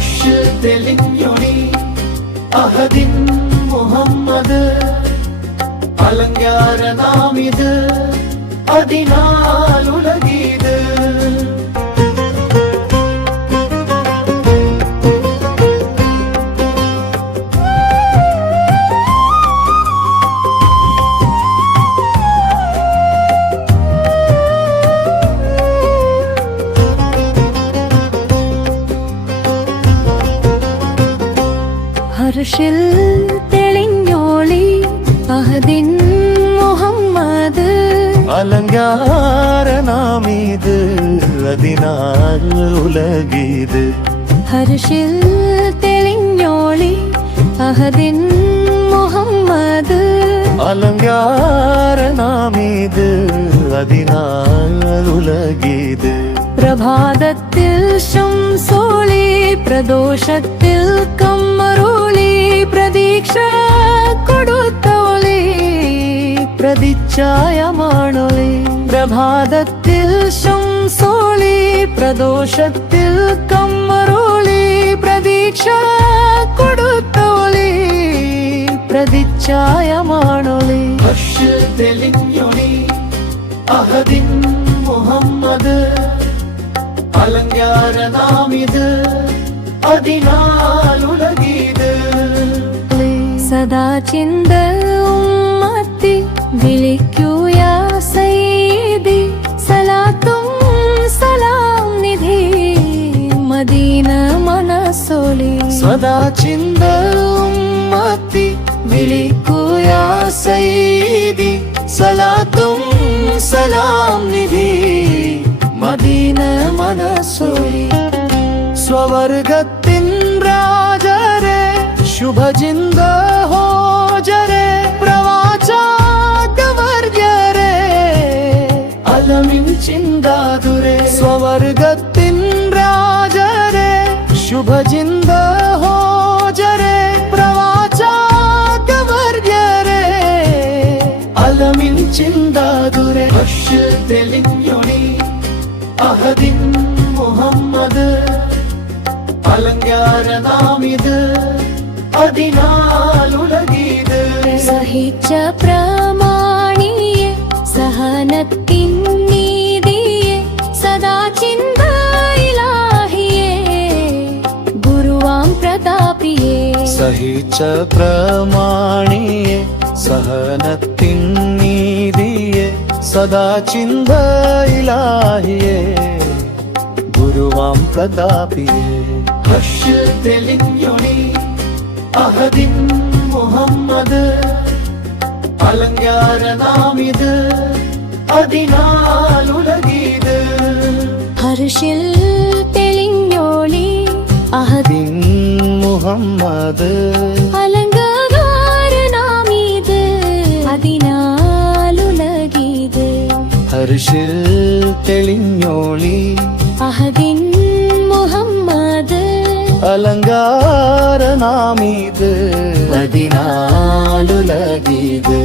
ഹർഷ് തെളിഞ്ഞൊളി അഹദിൻ മുഹമ്മദ് അലങ്കാര നാമിത് അതിനാലുലകീത് ഹർഷിൽ തെളിഞ്ഞോളി അഹദിൻ മുഹമ്മദ് അലങ്കാര നാമിത് അതിനാൽ ഉലകീത് ഹർഷിൽ തെളിഞ്ഞോളി അഹദിൻ മുഹമ്മദ് അലങ്കാര നാമിത് അതിനാൽ ഉലകീത് പ്രഭാതത്തിൽ ശംസോളി പ്രദോഷത്തിൽ കമ്മറോളി പ്രതീക്ഷ കൊടുത്തോളി പ്രതിച്ഛായമാണോളി പ്രഭാതത്തിൽ ശംസോളി പ്രദോഷത്തിൽ കമ്മറോളി പ്രതീക്ഷ കൊടുത്തോളി പ്രതിച്ഛായമാണോളി ഹർഷ് തെളിഞ്ഞൊളി അഹദിൻ മുഹമ്മദ് അലങ്കാര നാമിത് അതിനാലുലകീത് സദാ ചിന്ത ഉമ്മത്തി വിളിക്കൂ യാ സയ്യിദി സലാത്തും സലാം നിധി മദീന മനസ്സോളി സദാ ചിന്ത ഉമ്മത്തി വിളിക്കൂ യാ സയ്യിദി സലാത്തും സലാം നിധി മദീന മനസ്സോളി സ്വവർഗത്തിൻ രാജരെ ശുഭചിന്ത ഹോജരെ പ്രവാചകവർഗരെ അലമിൻ ചിന്താതുരെ സ്വവർഗത്തിൻ രാജരെ ശുഭചിന്ത ഹോജരെ പ്രവാചകവർഗരെ അലമിൻ ചിന്താതുരെ ഹർഷ് തെളിഞ്ഞൊളി അഹദിൻ മുഹമ്മദ് അലങ്കാര നാമിത് അതിനാലുലകീത് സഹിച്ച പ്രമാണിയെ സഹനത്തിൻ നീതിയെ സദാ ചിന്ത ഇലാഹിയെ ഗുരുവാം പ്രതാപിയെ സഹിച്ച പ്രമാണിയെ സഹനത്തിൻ നീതിയെ സദാ ചിന്ത ഇലാഹിയെ ഗുരുവാം പ്രതാപിയെ ഹർഷ് തെളിഞ്ഞൊളി അഹദിൻ മുഹമ്മദ് അലങ്കാര നാമിത് അതിനാലുലകീത് ഹർഷിൽ തെളിഞ്ഞോളി അഹദിൻ മുഹമ്മദ് അലങ്കാര നാമിത് അതിനാലുലകീത് ഹർഷിൽ തെളിഞ്ഞോളി അഹദിൻ മുഹമ്മദ് അലങ്കാര നാമിത് അതിനാലുലകീത്